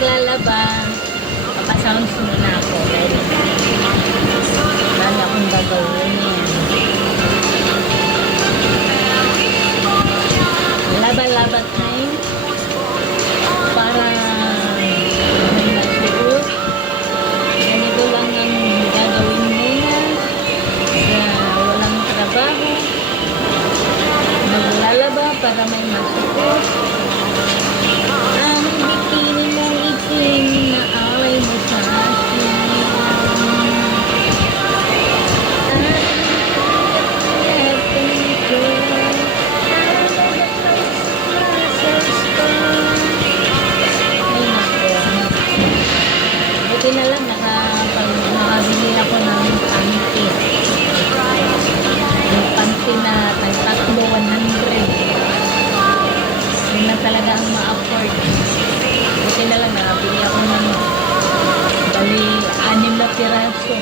maglalaba, papasounds muna ako dahil wala akong gagawin. Laba-laba time para may masuot. Ganito lang ang gagawin muna sa walang trabaho. Maglalaba para may masuot. Ang bikini mong itim na alay mo sa akin. Buti na lang nakabili ako ng panty. Yung panty na tatlo 100. Yun na talaga ang ma-afford. Buti na lang nakabili ako ng bali 6 na piraso.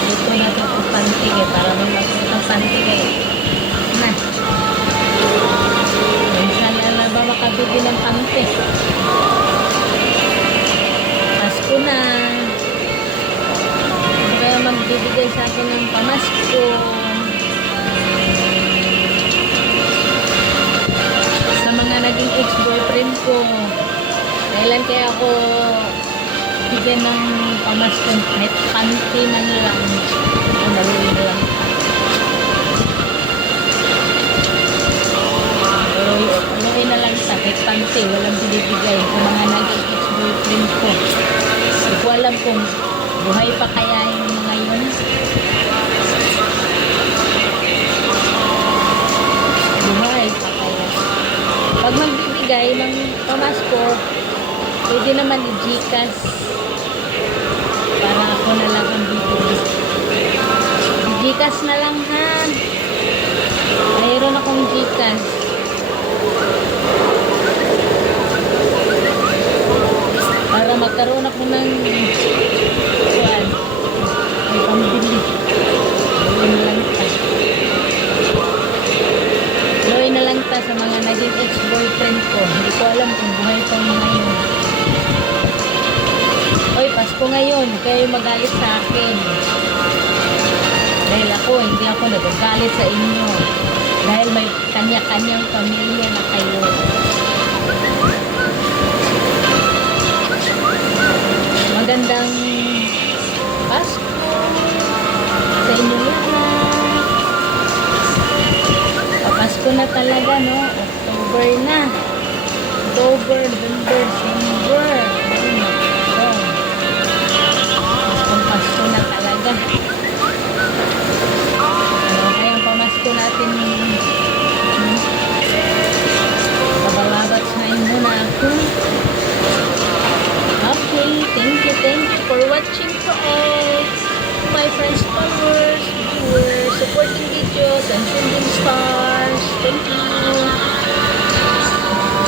Dito na ito ang panty para may masuot ang panty na. Minsan na ba makabili ng panty? Pasko na. Kaya magbibigay sa akin ng pamasko. Sa mga naging ex-boyfriend ko. Kailan kaya ako bigyan ng pamasko? Kahit panty na lang. Ang naluin lang. Pero aluin na lang sa kahit panty. Walang binibigay sa mga naging ex-boyfriend ko. Hindi ko alam kung buhay pa kaya yung mga yun. Buhay pa kaya. Pag magbibigay ng pamasko, pwede naman i-Gcash. Para ako na lang ang bibili. I-Gcash na lang ha. Mayroon akong Gcash. Para magkaroon ako ng kuwan. Ay pambili. Gawin na lang ta. Gawin na lang ta sa mga naging ex-boyfriend ko. Hindi ko alam kung buhay pang mga yun. Oy, Pasko ngayon. Kayo magalit sa akin. Dahil ako, hindi ako nagagalit sa inyo. Dahil may kanya-kanyang pamilya na kayo. Magandang Pasko sa inyo lahat. Papasko na talaga, no? October na. October, November, December. Ang Pasko na talaga. Kaya ang pamasko natin babalabat sa inyo na ako. Okay, thank you for watching to all my friends, followers, viewers, supporting videos, and sending stars. Thank you.